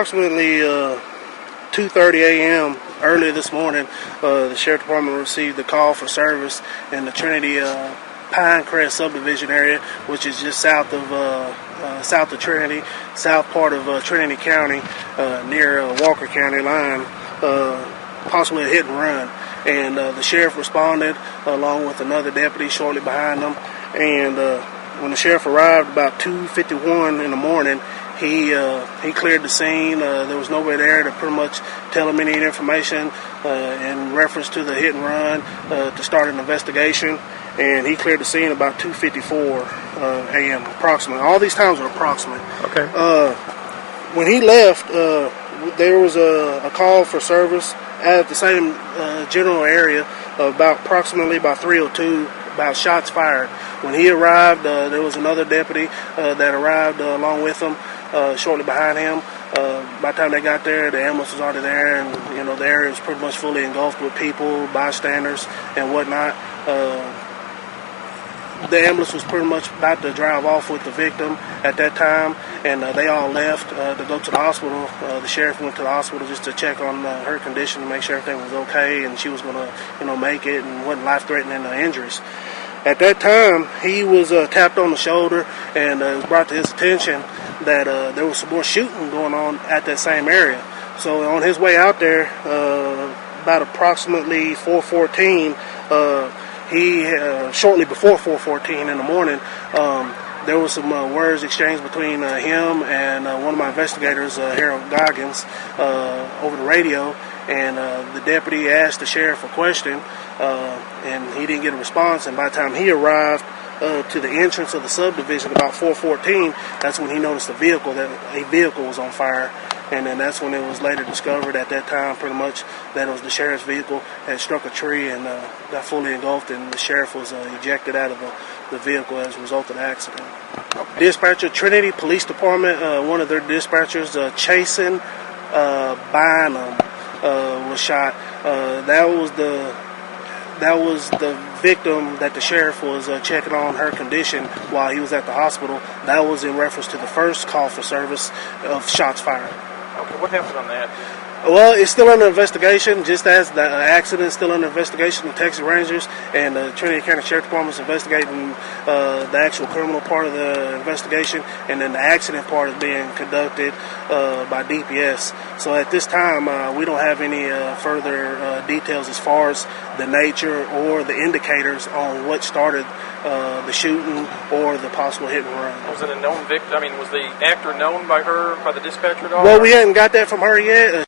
Approximately 2:30 a.m. earlier this morning, the Sheriff Department received a call for service in the Trinity Pinecrest subdivision area, which is just south of Trinity, south part of Trinity County, near Walker County line, possibly a hit and run. And the sheriff responded along with another deputy shortly behind them. And when the sheriff arrived about 2:51 in the morning, he cleared the scene. There was nobody there to pretty much tell him any information in reference to the hit and run to start an investigation. And he cleared the scene about 2:54 a.m. approximately. All these times are approximate. Okay. When he left, there was a call for service at the same general area approximately about 3:02, about shots fired. When he arrived, there was another deputy that arrived along with him shortly behind him. By the time they got there, the ambulance was already there, and the area was pretty much fully engulfed with people, bystanders, and whatnot. The ambulance was pretty much about to drive off with the victim at that time, and they all left to go to the hospital. The sheriff went to the hospital just to check on her condition to make sure everything was okay and she was going to, make it and wasn't life-threatening injuries. At that time, he was tapped on the shoulder, and it was brought to his attention that there was some more shooting going on at that same area. So on his way out there, about approximately 4:14, shortly before 4:14 in the morning, there was some words exchanged between him and one of my investigators, Harold Goggins, over the radio, and the deputy asked the sheriff a question, and he didn't get a response. And by the time he arrived to the entrance of the subdivision about 4:14, that's when he noticed a vehicle was on fire. And then that's when it was later discovered at that time, pretty much, that it was the sheriff's vehicle had struck a tree and got fully engulfed, and the sheriff was ejected out of the vehicle as a result of the accident. Dispatcher, Trinity Police Department, one of their dispatchers, Chasen Bynum, was shot. That was the victim that the sheriff was checking on her condition while he was at the hospital. That was in reference to the first call for service of shots fired. Okay, what happened on that? Well, it's still under investigation, just as the accident is still under investigation. The Texas Rangers and the Trinity County Sheriff Department is investigating the actual criminal part of the investigation, and then the accident part is being conducted by DPS. So at this time, we don't have any further details as far as the nature or the indicators on what started the shooting or the possible hit and run. Was it a known victim? I mean, was the actor known by the dispatcher at all? Well, we hadn't got that from her yet.